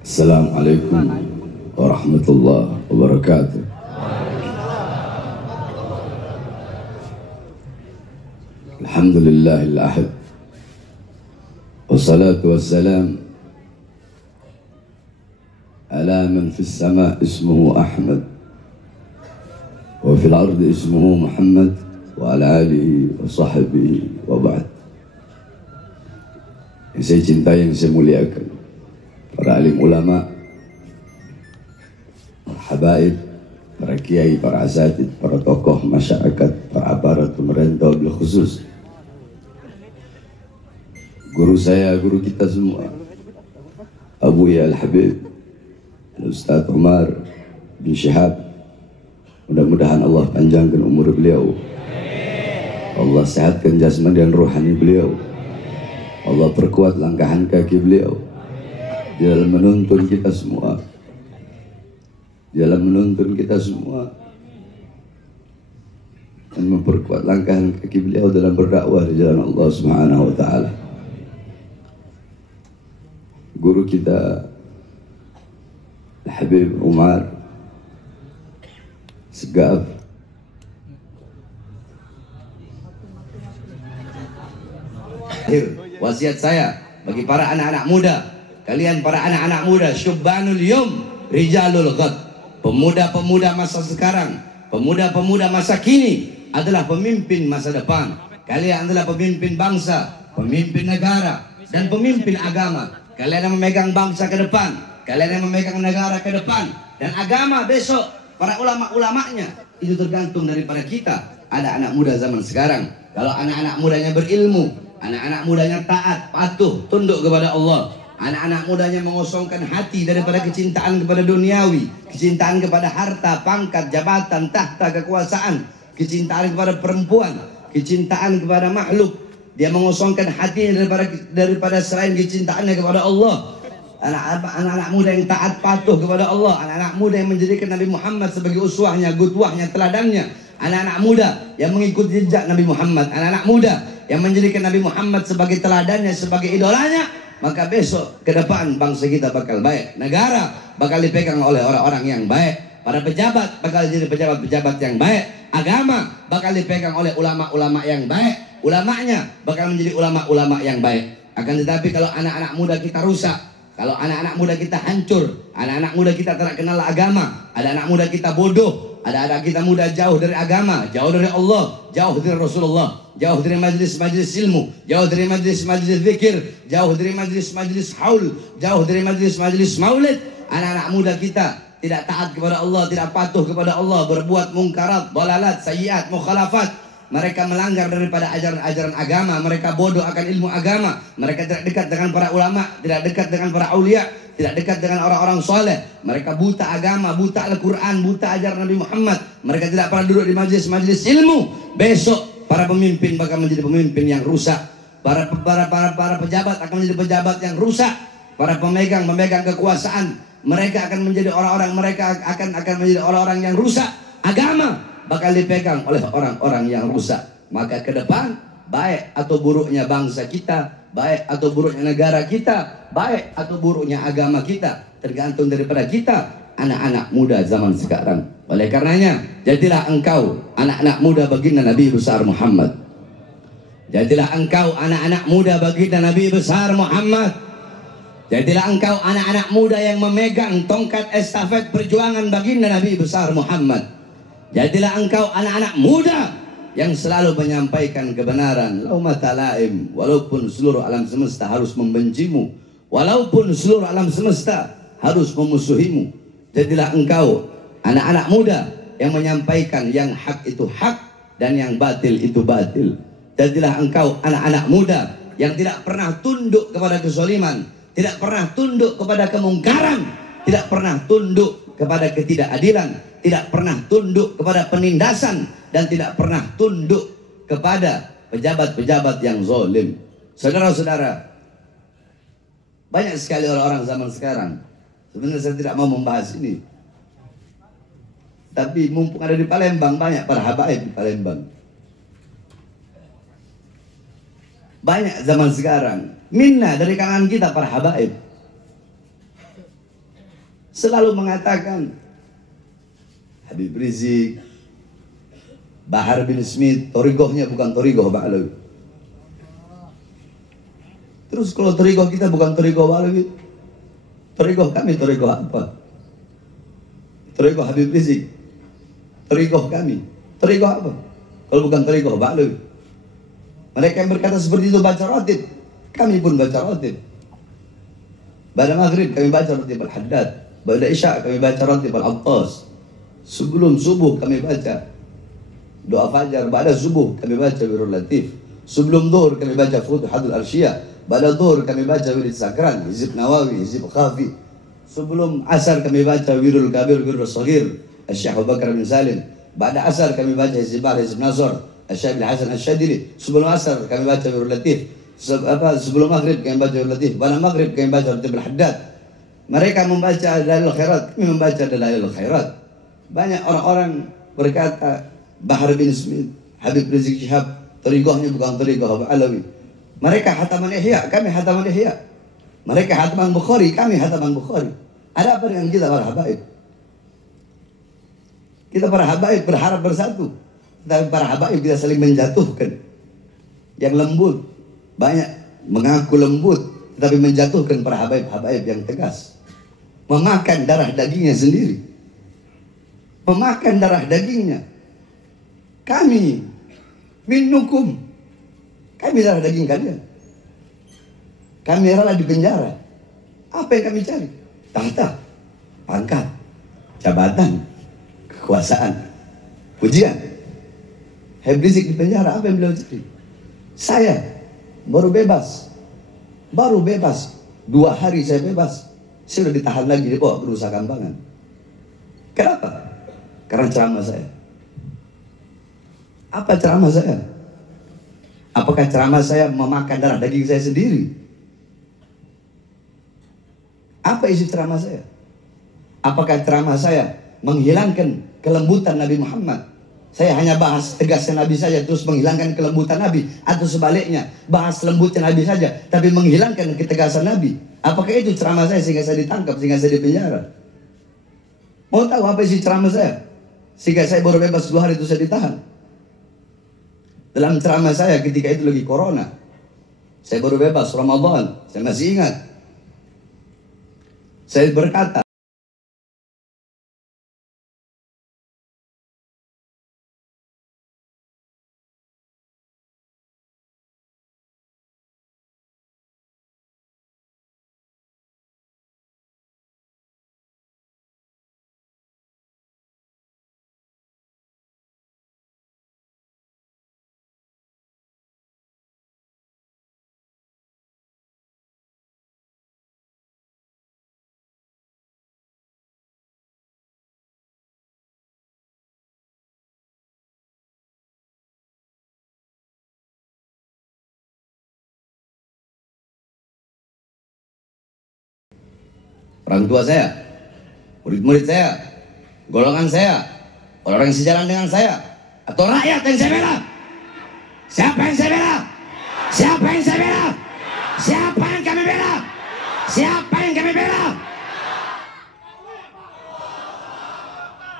Assalamualaikum warahmatullahi wabarakatuh. Alhamdulillahil ahad. Wassalatu wassalam ala man fis sama ismuhu Ahmad wa fil ardi ismuhu Muhammad wa ala alihi wa sahbihi wa ba'd. Yang saya cintai, yang saya muliakan, para alim ulama, para habaib, para kiai, para asatid, para tokoh masyarakat, para aparat pemerintah bil khusus, guru saya, guru kita semua, Abu Ya Al-Habib Ustaz Umar bin Syihab, mudah-mudahan Allah panjangkan umur beliau, Allah sehatkan jasmani dan rohani beliau, Allah perkuat langkahan kaki beliau di dalam menuntun kita semua, dan memperkuat langkahan kaki beliau dalam berdakwah di jalan Allah Subhanahu wa taala. Guru kita Habib Umar Segaf, wasiat saya bagi para anak-anak muda, kalian para anak-anak muda, syubbanul yum rijalul ghad, pemuda-pemuda masa sekarang, pemuda-pemuda masa kini adalah pemimpin masa depan. Kalian adalah pemimpin bangsa, pemimpin negara, dan pemimpin agama. Kalian yang memegang bangsa ke depan, kalian yang memegang negara ke depan, dan agama besok, para ulama-ulamanya, itu tergantung daripada kita, anak-anak muda zaman sekarang. Kalau anak-anak mudanya berilmu, anak-anak mudanya taat, patuh, tunduk kepada Allah, anak-anak mudanya mengosongkan hati daripada kecintaan kepada duniawi, kecintaan kepada harta, pangkat, jabatan, tahta, kekuasaan, kecintaan kepada perempuan, kecintaan kepada makhluk. Dia mengosongkan hatinya daripada selain kecintaannya kepada Allah. Anak-anak muda yang taat patuh kepada Allah, anak-anak muda yang menjadikan Nabi Muhammad sebagai uswahnya, gutwahnya, teladannya, anak-anak muda yang mengikuti jejak Nabi Muhammad, anak-anak muda yang menjadikan Nabi Muhammad sebagai teladannya, sebagai idolanya, maka besok ke depan bangsa kita bakal baik, negara bakal dipegang oleh orang-orang yang baik, para pejabat bakal jadi pejabat-pejabat yang baik, agama bakal dipegang oleh ulama-ulama yang baik, ulamanya bakal menjadi ulama-ulama yang baik. Akan tetapi kalau anak-anak muda kita rusak, kalau anak-anak muda kita hancur, anak-anak muda kita tak kenal agama, ada anak muda kita bodoh, ada anak kita muda jauh dari agama, jauh dari Allah, jauh dari Rasulullah, jauh dari majlis-majlis ilmu, jauh dari majlis-majlis zikir, jauh dari majlis-majlis haul, jauh dari majlis-majlis maulid. Anak-anak muda kita tidak taat kepada Allah, tidak patuh kepada Allah, berbuat mungkarat, dalalat, sayyiat, mukhalafat. Mereka melanggar daripada ajaran-ajaran agama, mereka bodoh akan ilmu agama, mereka tidak dekat dengan para ulama, tidak dekat dengan para aulia, tidak dekat dengan orang-orang soleh. Mereka buta agama, buta Al-Quran, buta ajaran Nabi Muhammad. Mereka tidak pernah duduk di majlis-majlis ilmu. Besok para pemimpin bakal menjadi pemimpin yang rusak. Para pejabat akan menjadi pejabat yang rusak. Para pemegang kekuasaan, mereka akan menjadi orang-orang, mereka akan menjadi orang-orang yang rusak. Agama bakal dipegang oleh orang-orang yang rusak. Maka ke depan, baik atau buruknya bangsa kita, baik atau buruknya negara kita, baik atau buruknya agama kita, tergantung daripada kita, anak-anak muda zaman sekarang. Oleh karenanya, jadilah engkau anak-anak muda baginda Nabi besar Muhammad. Jadilah engkau anak-anak muda baginda Nabi besar Muhammad. Jadilah engkau anak-anak muda yang memegang tongkat estafet perjuangan baginda Nabi besar Muhammad. Jadilah engkau anak-anak muda yang selalu menyampaikan kebenaran. Laumata laim, walaupun seluruh alam semesta harus membencimu, walaupun seluruh alam semesta harus memusuhimu. Jadilah engkau anak-anak muda yang menyampaikan yang hak itu hak dan yang batil itu batil. Jadilah engkau anak-anak muda yang tidak pernah tunduk kepada kezaliman, tidak pernah tunduk kepada kemungkaran, tidak pernah tunduk kepada ketidakadilan, tidak pernah tunduk kepada penindasan, dan tidak pernah tunduk kepada pejabat-pejabat yang zalim. Saudara-saudara, banyak sekali orang-orang zaman sekarang. Sebenarnya saya tidak mau membahas ini, tapi mumpung ada di Palembang, banyak para habaib di Palembang. Banyak zaman sekarang minna dari kalangan kita para habaib. selalu mengatakan Habib Rizik, Bahar bin Smith, torigohnya bukan torigoh Ba'alawi. Terus kalau torigoh kita bukan torigoh Ba'alawi, torigoh kami torigoh apa? Torigoh Habib Rizik, torigoh kami, torigoh apa? Kalau bukan torigoh Ba'alawi. Mereka yang berkata seperti itu baca rotib, kami pun baca rotib. Pada maghrib kami baca rotib Al-Haddad, pada isya kami baca rotib Al-Attas. Sebelum subuh kami baca doa fajar, pada subuh kami baca Wirul Latif. Sebelum zuhur kami baca Futuhatul Arsyiyah, pada zuhur kami baca Wirid Sakran, Hizib Nawawi, Hizib Khafi. Sebelum asar kami baca Wirul Kabir, Wirul Saghir, Syekh Abu Bakar bin Salim. Pada asar kami baca Hizib Bar, Hizib Nazar, Syekh bin Hasan Asy-Syadili. Sebelum asar kami baca Wirul Latif. Sebelum maghrib kami baca Wirul Latif. Pada maghrib kami baca Rotib Al-Haddad. Mereka membaca Dalailul Khairat, kami membaca Dalailul Khairat. Banyak orang-orang berkata Bahar bin Smith, Habib Rizik Syihab, torigohnya bukan torigoh Ba'alawi. Mereka hataman Ihya, kami hataman Ihya. Mereka hataman Bukhari, kami hataman Bukhari. Ada apa dengan kita para habaib? Kita para habaib berharap bersatu, tapi para habaib kita saling menjatuhkan. Yang lembut, banyak mengaku lembut, tetapi menjatuhkan para habaib-habaib yang tegas. Memakan darah dagingnya sendiri. Memakan darah dagingnya. Kami minukum, kami darah daging kalian. Kami rela di penjara. Apa yang kami cari? Tahta, pangkat, jabatan, kekuasaan, pujian. Habib Rizik di penjara, apa yang beliau cari? Saya baru bebas. 2 hari saya bebas. Saya sudah ditahan lagi, dibawa ke Nusa Kambangan. Kenapa? Karena ceramah saya. Apa ceramah saya? Apakah ceramah saya memakan darah daging saya sendiri? Apa isi ceramah saya? Apakah ceramah saya menghilangkan kelembutan Nabi Muhammad? Saya hanya bahas tegasnya Nabi saja terus menghilangkan kelembutan Nabi, atau sebaliknya bahas lembutnya Nabi saja tapi menghilangkan ketegasan Nabi? Apakah itu ceramah saya sehingga saya ditangkap, sehingga saya dipenjara? Mau tahu apa isi ceramah saya? Sehingga saya baru bebas 2 hari itu saya ditahan. Dalam ceramah saya ketika itu lagi corona, saya baru bebas Ramadan, saya masih ingat. Saya berkata, orang tua saya, murid-murid saya, golongan saya, orang-orang yang sejalan dengan saya, atau rakyat yang saya bela? Siapa yang saya bela? Siapa yang saya bela? Siapa yang kami bela? Siapa yang kami bela?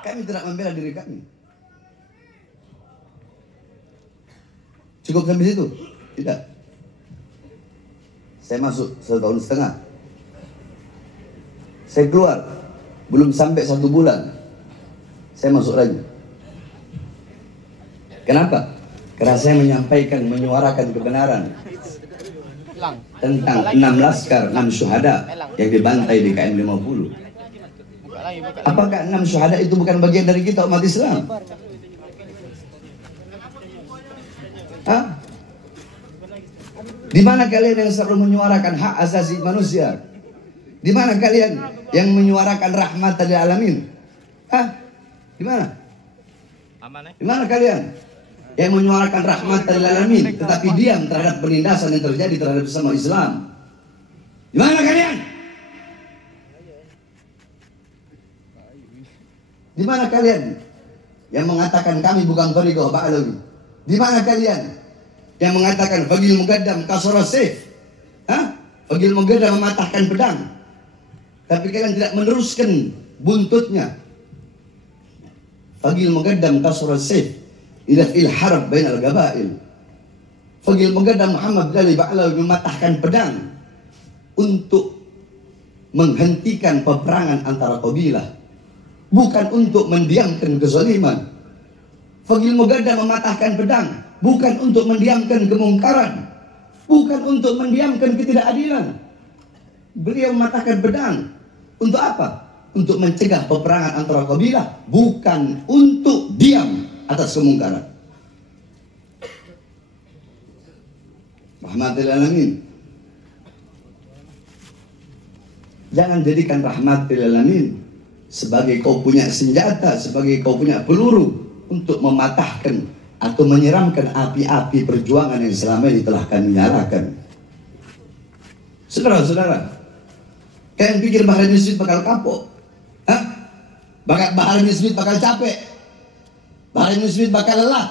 Kami tidak membela diri kami. Cukup sampai situ? Tidak. Saya masuk 1,5 tahun. Saya keluar, belum sampai 1 bulan, saya masuk lagi. Kenapa? Karena saya menyampaikan, menyuarakan kebenaran tentang 6 laskar, 6 syuhada yang dibantai di KM 50. Apakah 6 syuhada itu bukan bagian dari kita umat Islam? Hah? Di mana kalian yang selalu menyuarakan hak asasi manusia? Di mana kalian yang menyuarakan rahmat lil alamin? Hah? Di mana? Di mana kalian yang menyuarakan rahmat lil alamin tetapi diam terhadap penindasan yang terjadi terhadap sesama Islam? Di mana kalian? Di mana kalian yang mengatakan kami bukan thariqah Ba'alawi? Di mana kalian yang mengatakan Fagil Mugaddam kasara sayf? Hah? Fagil Mugaddam mematahkan pedang. tapi kalian tidak meneruskan buntutnya. Fagil mugaddam kasra sayf ila fil harb bain al-gabail. Fagil mugaddam Muhammad bin Ali Ba'lawi mematahkan pedang untuk menghentikan peperangan antara kabilah, bukan untuk mendiamkan kezaliman. Fagil mugaddam mematahkan pedang bukan untuk mendiamkan kemungkaran, bukan untuk mendiamkan ketidakadilan. Beliau mematahkan pedang untuk apa? Untuk mencegah peperangan antara kabilah, bukan untuk diam atas kemungkaran. Rahmatil alamin. Jangan jadikan rahmatil alamin sebagai kau punya senjata, sebagai kau punya peluru untuk mematahkan atau menyiramkan api-api perjuangan yang selama ini telah kami nyalakan. Saudara-saudara, kalian pikir Bahar bin Smith bakal kapok? Hah? Bahar bin Smith bakal capek? Bahar bin Smith bakal lelah?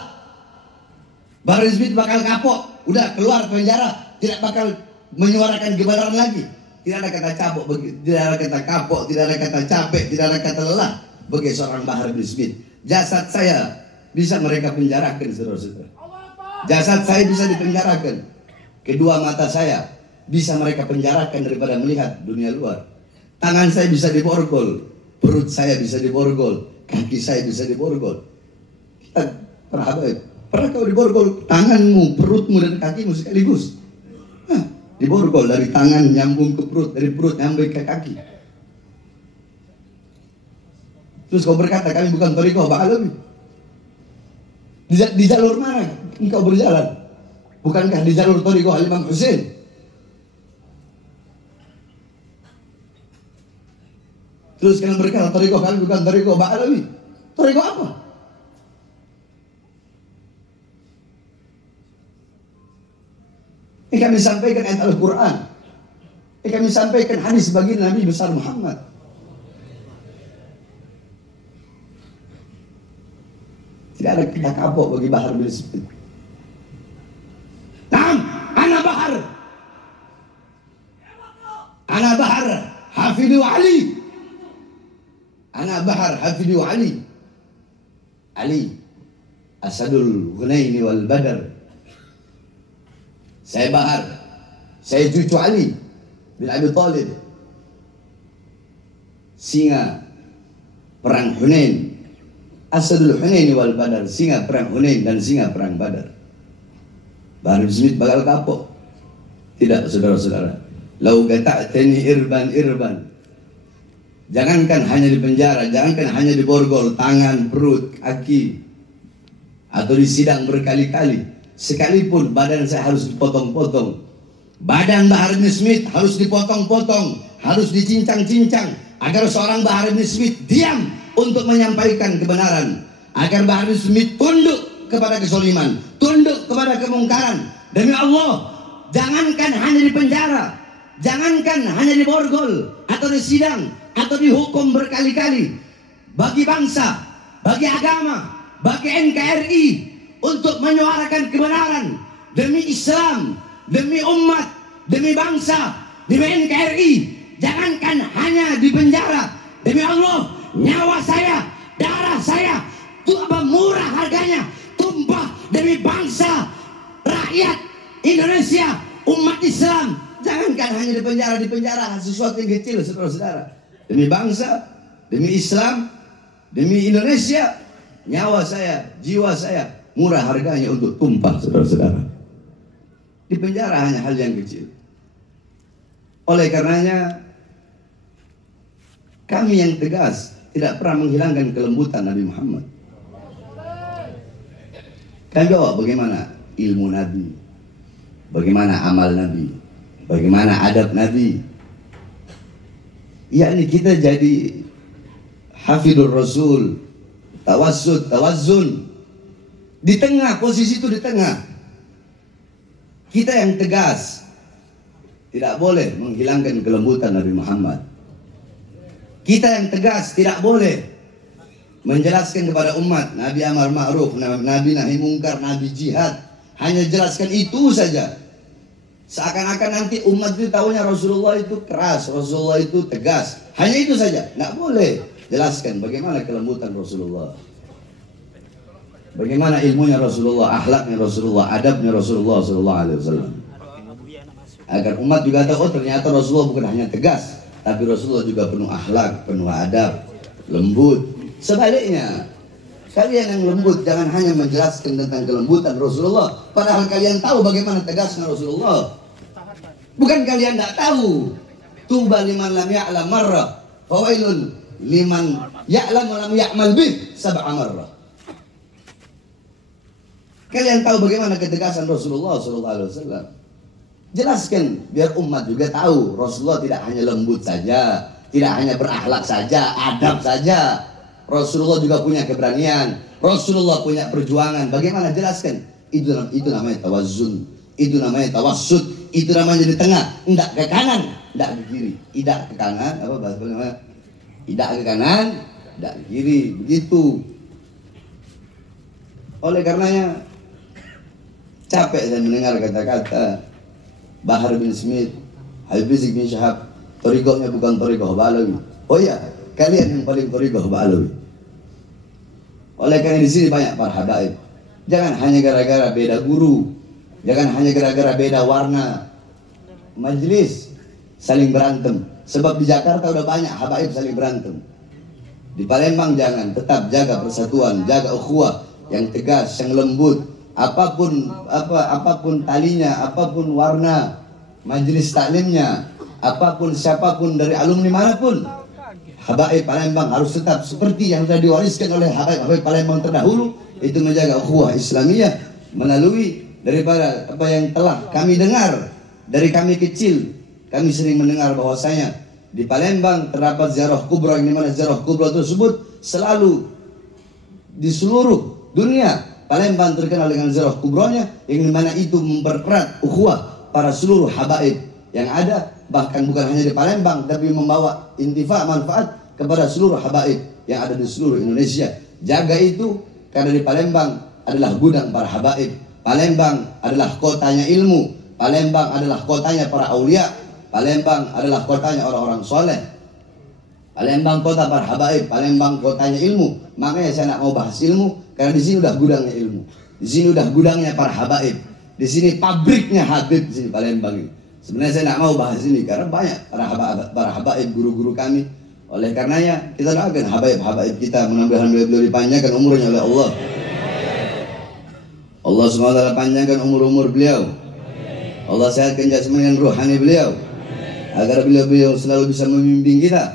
Bahar bin Smith bakal kapok? Udah keluar penjara, tidak bakal menyuarakan kebenaran lagi. Tidak ada kata capok, tidak ada kata kapok, tidak ada kata capek, tidak ada kata lelah bagi seorang Bahar bin Smith. Jasad saya bisa mereka penjarakan, saudara-saudara. Jasad saya bisa dipenjarakan. Kedua mata saya bisa mereka penjarakan daripada melihat dunia luar. Tangan saya bisa diborgol, perut saya bisa diborgol, kaki saya bisa diborgol. Kita pernah kau diborgol tanganmu, perutmu dan kakimu sekaligus? Diborgol dari tangan nyambung ke perut, dari perut nyambung ke kaki. Terus kau berkata kami bukan Thariqah Ba'alawi. Di jalur mana engkau berjalan? Bukankah di jalur Thariqah Imam Hussein? Terus kalian berkata Thariqah kami bukan Thariqah Ba'alawi. Thariqah apa? Ini kami sampaikan ayat Al-Quran. Ini kami sampaikan hadis baginda Nabi besar Muhammad. Tidak ada kata kapok bagi Bahar bin Smith. Naam, ana Bahar. Ana Bahar, Hafidhu Ali. Ana Bahar, Hafidhu Ali. Ali, Asadul Hunaini wal Badar. Saya Bahar, saya cucu Ali bin Abi Thalib, singa perang Hunain, Asadul Hunain wal Badar, singa perang Hunain dan singa perang Badar. Bahar bin Smith bakal kapok? Tidak, saudara-saudara. Lau gata'tani irban. Jangankan hanya di penjara, jangankan hanya di borgol, tangan, perut, kaki, atau di sidang berkali-kali. Sekalipun badan saya harus dipotong-potong, badan Bahar bin Smith harus dipotong-potong, harus dicincang-cincang, agar seorang Bahar bin Smith diam untuk menyampaikan kebenaran, agar Bahar bin Smith tunduk kepada kezaliman, tunduk kepada kemungkaran. Demi Allah, jangankan hanya di penjara, jangankan hanya di borgol atau di sidang atau dihukum berkali-kali, bagi bangsa, bagi agama, bagi NKRI, untuk menyuarakan kebenaran demi Islam, demi umat, demi bangsa, demi NKRI. Jangankan hanya di penjara, demi Allah, nyawa saya, darah saya, itu apa murah harganya, tumpah demi bangsa, rakyat Indonesia, umat Islam. Jangankan hanya di penjara sesuatu yang kecil, saudara-saudara. Demi bangsa, demi Islam, demi Indonesia, nyawa saya, jiwa saya, murah harganya untuk tumpah, saudara-saudara. Di penjara hanya hal yang kecil. Oleh karenanya, kami yang tegas tidak pernah menghilangkan kelembutan Nabi Muhammad. Kami bawa bagaimana ilmu Nabi, bagaimana amal Nabi, bagaimana adab Nabi. Yakni kita jadi hafidhur Rasul, tawazzun. Di tengah, posisi itu di tengah. Kita yang tegas, tidak boleh menghilangkan kelembutan Nabi Muhammad. Kita yang tegas tidak boleh menjelaskan kepada umat Nabi amar ma'ruf, Nabi nahi mungkar, Nabi jihad. Hanya jelaskan itu saja. Seakan-akan nanti umat itu tahunya Rasulullah itu keras, Rasulullah itu tegas. Hanya itu saja, nggak boleh. Jelaskan bagaimana kelembutan Rasulullah, bagaimana ilmunya Rasulullah, akhlaknya Rasulullah, adabnya Rasulullah Sallallahu Alaihi Wasallam. Agar umat juga tahu, oh ternyata Rasulullah bukan hanya tegas, tapi Rasulullah juga penuh akhlak, penuh adab, lembut. Sebaliknya, kalian yang lembut jangan hanya menjelaskan tentang kelembutan Rasulullah, padahal kalian tahu bagaimana tegasnya Rasulullah. Bukan kalian tidak tahu. Tuba liman lam ya'lam marrah, fawailun liman ya'lam wa lam ya'mal bih sab'a marrah. Kalian tahu bagaimana ketegasan Rasulullah sallallahu alaihi wasallam. Jelaskan biar umat juga tahu Rasulullah tidak hanya lembut saja, tidak hanya berakhlak saja, adab saja. Rasulullah juga punya keberanian, Rasulullah punya perjuangan. Bagaimana jelaskan? Itu namanya tawazzun, itu namanya tawassut, itu namanya di tengah, tidak ke kanan, tidak ke kiri, tidak ke kanan, apa bahasa namanya? Tidak ke kanan, tidak ke kiri, begitu. Oleh karenanya capek saya mendengar kata-kata Bahar bin Smith, Habib Rizik bin Syahab, thariqahnya bukan thariqah Ba'alawi. Oh iya, kalian yang paling thariqah Ba'alawi. Oleh karena di sini banyak para habaib. Jangan hanya gara-gara beda guru, jangan hanya gara-gara beda warna majelis saling berantem. Sebab di Jakarta udah banyak habaib saling berantem. Di Palembang jangan, tetap jaga persatuan, jaga ukhuwah yang tegas, yang lembut. Apapun talinya, apapun warna majelis taklimnya, apapun siapapun dari alumni manapun, habaib Palembang harus tetap seperti yang sudah diwariskan oleh habaib Palembang terdahulu, itu menjaga ukhuwah Islamiyah melalui daripada apa yang telah kami dengar dari kami kecil. Kami sering mendengar bahwasanya di Palembang terdapat ziarah kubra, yang dimana ziarah kubra tersebut selalu di seluruh dunia. Palembang terkenal dengan ziarah kubranya, yang dimana itu mempererat ukhuwah para seluruh habaib yang ada, bahkan bukan hanya di Palembang, tapi membawa intifa manfaat kepada seluruh habaib yang ada di seluruh Indonesia. Jaga itu, karena di Palembang adalah gudang para habaib. Palembang adalah kotanya ilmu, Palembang adalah kotanya para aulia, Palembang adalah kotanya orang-orang soleh. Palembang kota para habaib, Palembang kotanya ilmu. Makanya saya nak mau bahas ilmu, karena di sini udah gudangnya ilmu, di sini udah gudangnya para habaib, di sini pabriknya Habib di sini Palembang ini. Sebenarnya saya nak mau bahas ini karena banyak para habaib guru-guru kami. Oleh karenanya kita doakan habaib kita, mudah-mudahan beliau dipanjangkan umurnya oleh Allah. Allah SWT panjangkan umur beliau. Allah sehatkan jasmani dan rohani beliau, agar beliau selalu bisa membimbing kita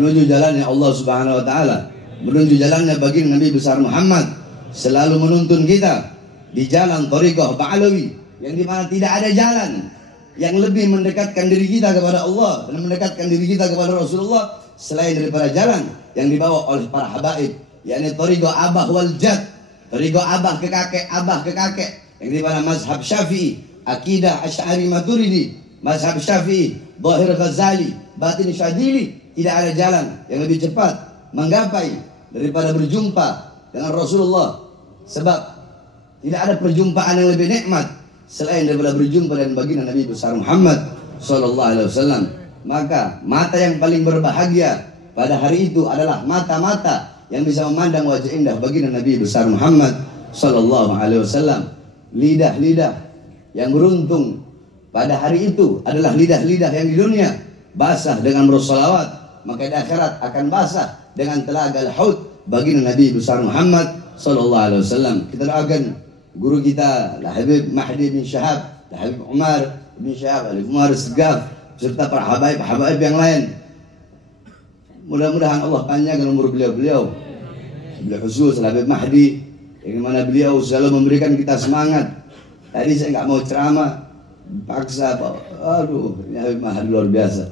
menuju jalannya Allah Subhanahu wa taala, menuju jalannya baginda Nabi besar Muhammad, selalu menuntun kita di jalan thariqah Ba'alawi, yang dimana tidak ada jalan yang lebih mendekatkan diri kita kepada Allah dan mendekatkan diri kita kepada Rasulullah selain daripada jalan yang dibawa oleh para habaib, yakni thariqah abah wal jad, thariqah abah ke kakek, yang dimana mazhab Syafi'i, akidah Asy'ari Maturidi, mazhab Syafi'i, Zahir Ghazali, Batin Syadili. Tidak ada jalan yang lebih cepat menggapai daripada berjumpa dengan Rasulullah. Sebab tidak ada perjumpaan yang lebih nikmat selain daripada berjumpa dengan baginda Nabi besar Muhammad Sallallahu Alaihi Wasallam. Maka mata yang paling berbahagia pada hari itu adalah mata-mata yang bisa memandang wajah indah baginda Nabi besar Muhammad Sallallahu Alaihi Wasallam. Lidah-lidah yang beruntung pada hari itu adalah lidah-lidah yang di dunia basah dengan bersolawat, maka di akhirat akan basah dengan telaga al-haud baginda Nabi besar Muhammad Sallallahu Alaihi Wasallam. Kita doakan guru kita Habib Mahdi bin Syahab, Habib Umar bin Syahab, Habib Umar Segaf, serta para habaib yang lain. Mudah-mudahan Allah panjangkan umur beliau. Khusus Habib Mahdi, yang mana beliau selalu memberikan kita semangat. Tadi saya nggak mau ceramah, paksa Pak. Aduh, ini Habib Mahdi luar biasa.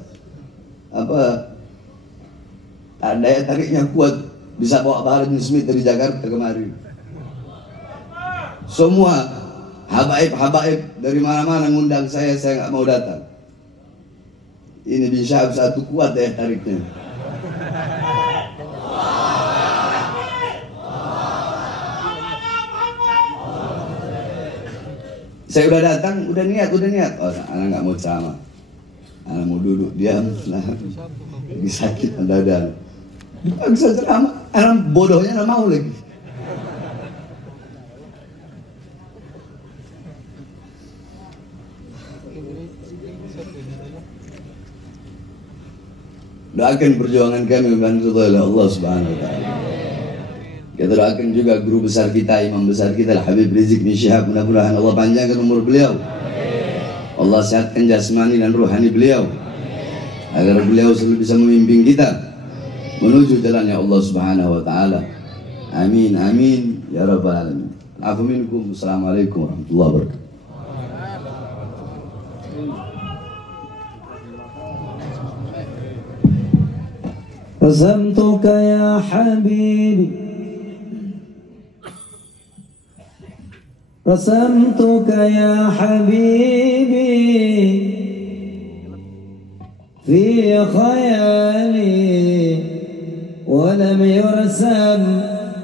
Daya tariknya kuat, bisa bawa Bahar bin Smith dari Jakarta kemari. Semua habaib dari mana-mana ngundang saya nggak mau datang. Ini bin Syahab satu kuat daya tariknya. Saya udah datang, udah niat. Oh, anak nggak mau ceramah. Anak mau duduk diam, lagi sakit dada. Nggak bisa ceramah. Anak bodohnya nggak mau lagi. Doakan perjuangan kami bantu oleh Allah Subhanahu wa taala. Kita doakan juga guru besar kita, imam besar kita Habib Rizik bin Syihab, mudah-mudahan Allah panjangkan umur beliau. Allah sehatkan jasmani dan ruhani beliau. Agar beliau selalu bisa memimpin kita menuju jalannya Allah Subhanahu wa taala. Amin amin ya rabbal alamin. Afu minkum. Assalamualaikum warahmatullahi wabarakatuh. رسمتك يا حبيبي رسمتك يا حبيبي في خيالي ولم يرسم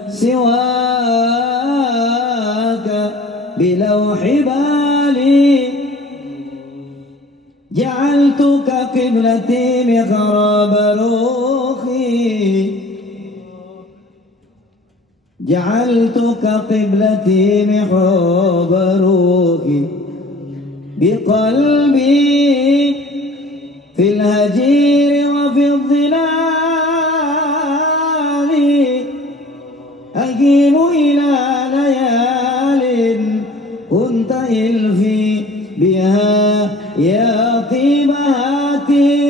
سواك بلوح بالي جعلتك قبلتي محراب روحي جعلتك قبلتي محراب روحي بقلبي في الهجير وفي الظلال أجيب إلى ليال كنت يلفي بها يا طيب هاتي